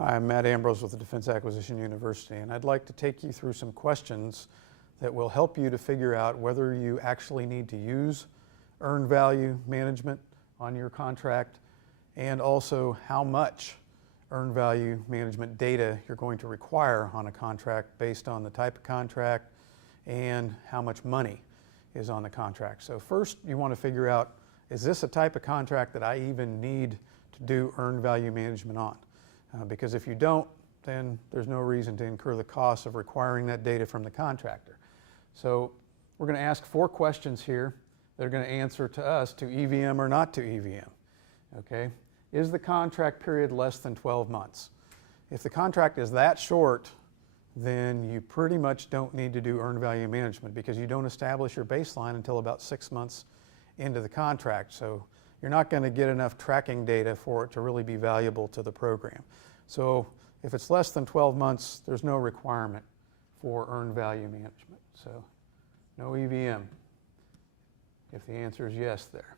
Hi, I'm Matt Ambrose with the Defense Acquisition University, and I'd like to take you through some questions that will help you to figure out whether you actually need to use earned value management on your contract, and also how much earned value management data you're going to require on a contract based on the type of contract and how much money is on the contract. So first you want to figure out, is this a type of contract that I even need to do earned value management on? Because if you don't, then there's no reason to incur the cost of requiring that data from the contractor. So we're going to ask 4 questions here that are going to answer to us to EVM or not to EVM. Okay? Is the contract period less than 12 months? If the contract is that short, then you pretty much don't need to do earned value management because you don't establish your baseline until about 6 months into the contract. So you're not going to get enough tracking data for it to really be valuable to the program. So if it's less than 12 months, there's no requirement for earned value management. So no EVM if the answer is yes there.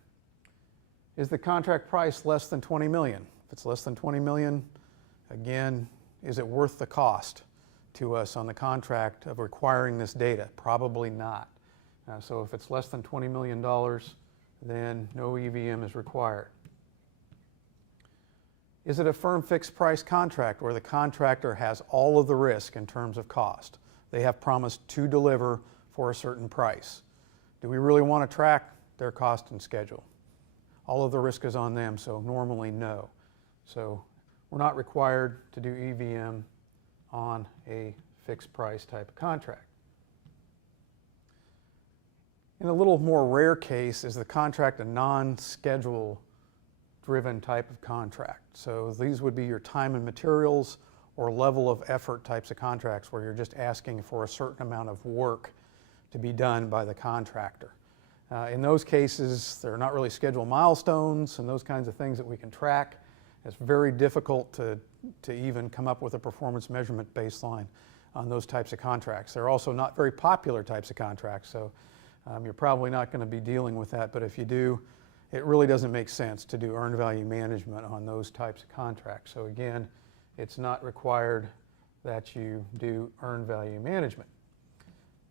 Is the contract price less than 20 million? If it's less than 20 million, again, is it worth the cost to us on the contract of requiring this data? Probably not. So if it's less than $20 million, then no EVM is required. Is it a firm fixed price contract where the contractor has all of the risk in terms of cost? They have promised to deliver for a certain price. Do we really want to track their cost and schedule? All of the risk is on them, so normally no. So we're not required to do EVM on a fixed price type of contract. In a little more rare case, is the contract a non-schedule driven type of contract? So these would be your time and materials or level of effort types of contracts where you're just asking for a certain amount of work to be done by the contractor. In those cases, they're not really scheduled milestones and those kinds of things that we can track. It's very difficult to even come up with a performance measurement baseline on those types of contracts. They're also not very popular types of contracts, so you're probably not going to be dealing with that, but if you do, it really doesn't make sense to do earned value management on those types of contracts. So again, it's not required that you do earned value management.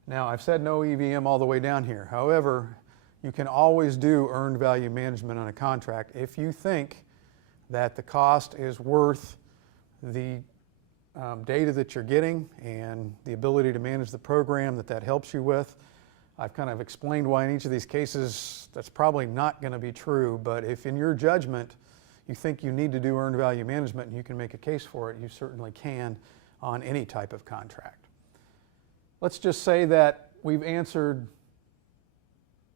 Now, I've said no EVM all the way down here. However, you can always do earned value management on a contract if you think that the cost is worth the data that you're getting and the ability to manage the program that helps you with. I've kind of explained why in each of these cases that's probably not going to be true, but if in your judgment you think you need to do earned value management and you can make a case for it, you certainly can on any type of contract. Let's just say that we've answered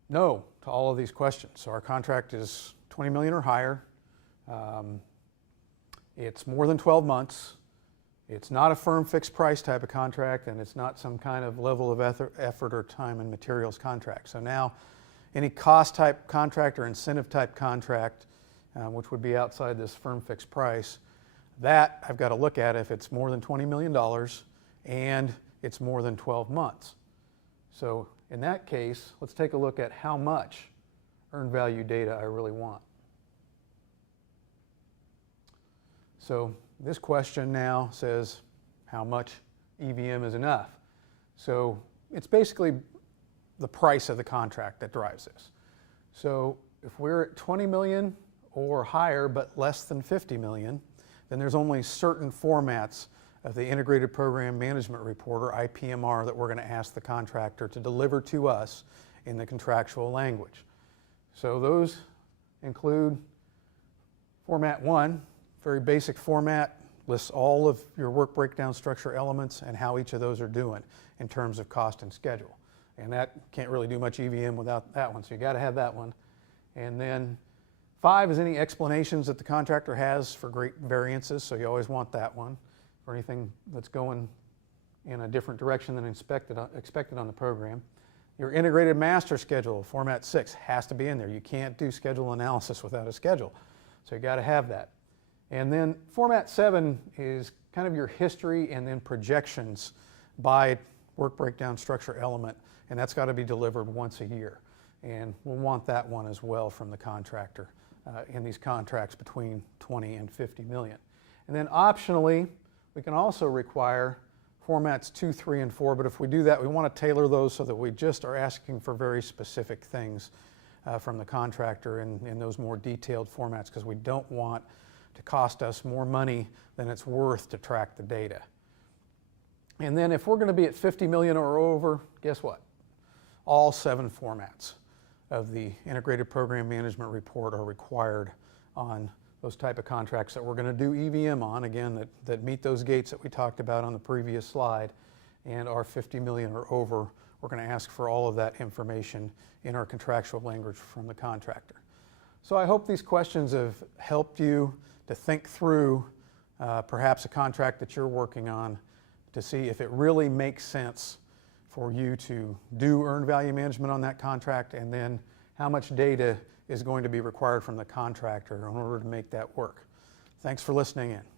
no to all of these questions. So our contract is 20 million or higher. It's more than 12 months. It's not a firm fixed price type of contract, and it's not some kind of level of effort or time and materials contract. So now any cost type contract or incentive type contract, which would be outside this firm fixed price, that I've got to look at if it's more than $20 million and it's more than 12 months. So in that case, let's take a look at how much earned value data I really want. So this question now says how much EVM is enough. So it's basically the price of the contract that drives this. So if we're at 20 million or higher but less than 50 million, then there's only certain formats of the Integrated Program Management Report, or IPMR, that we're going to ask the contractor to deliver to us in the contractual language. So those include Format 1, very basic format, lists all of your work breakdown structure elements and how each of those are doing in terms of cost and schedule. And that can't really do much EVM without that one, so you got to have that one. And then 5 is any explanations that the contractor has for great variances, so you always want that one, for anything that's going in a different direction than expected on the program. Your integrated master schedule, Format 6, has to be in there. You can't do schedule analysis without a schedule, so you got to have that. And then Format 7 is kind of your history and then projections by work breakdown structure element, and that's got to be delivered once a year. And we'll want that one as well from the contractor in these contracts between 20 and 50 million. And then optionally, we can also require formats 2, 3, and 4, but if we do that, we want to tailor those so that we just are asking for very specific things from the contractor in those more detailed formats, because we don't want to cost us more money than it's worth to track the data. And then if we're going to be at 50 million or over, guess what? All 7 formats of the Integrated Program Management Report are required on those type of contracts that we're going to do EVM on, again, that meet those gates that we talked about on the previous slide, and are 50 million or over. We're going to ask for all of that information in our contractual language from the contractor. So I hope these questions have helped you to think through perhaps a contract that you're working on to see if it really makes sense for you to do earned value management on that contract, and then how much data is going to be required from the contractor in order to make that work. Thanks for listening in.